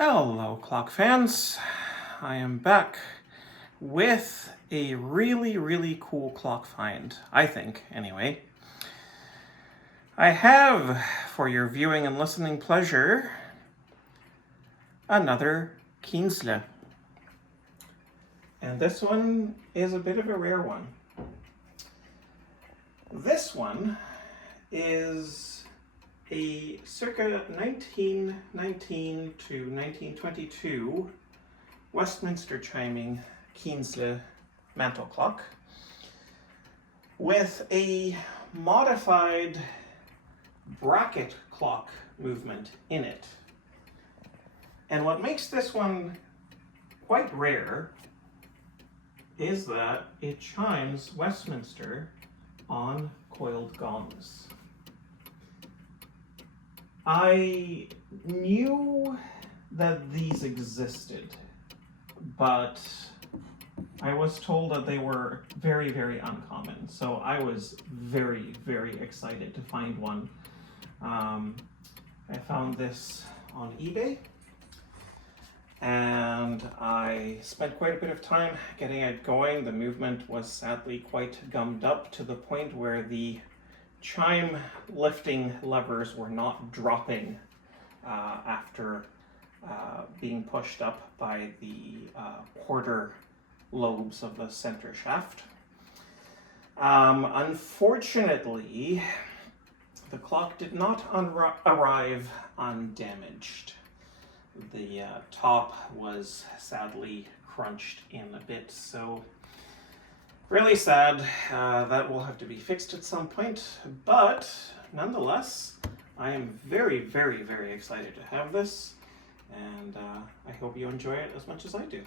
Hello, clock fans. I am back with a really cool clock find, I think, anyway. I have, for your viewing and listening pleasure, another Kienzle. And this one is a bit of a rare one. This one is a circa 1919 to 1922 Westminster chiming Kienzle mantel clock with a modified bracket clock movement in it. And what makes this one quite rare is that it chimes Westminster on coiled gongs. I knew that these existed, but I was told that they were very uncommon. So I was very excited to find one. I found this on eBay, and I spent quite a bit of time getting it going. The movement was sadly quite gummed up to the point where the chime lifting levers were not dropping after being pushed up by the quarter lobes of the center shaft. Unfortunately, the clock did not arrive undamaged. The top was sadly crunched in a bit, so really sad. That will have to be fixed at some point, but nonetheless, I am very excited to have this, and I hope you enjoy it as much as I do.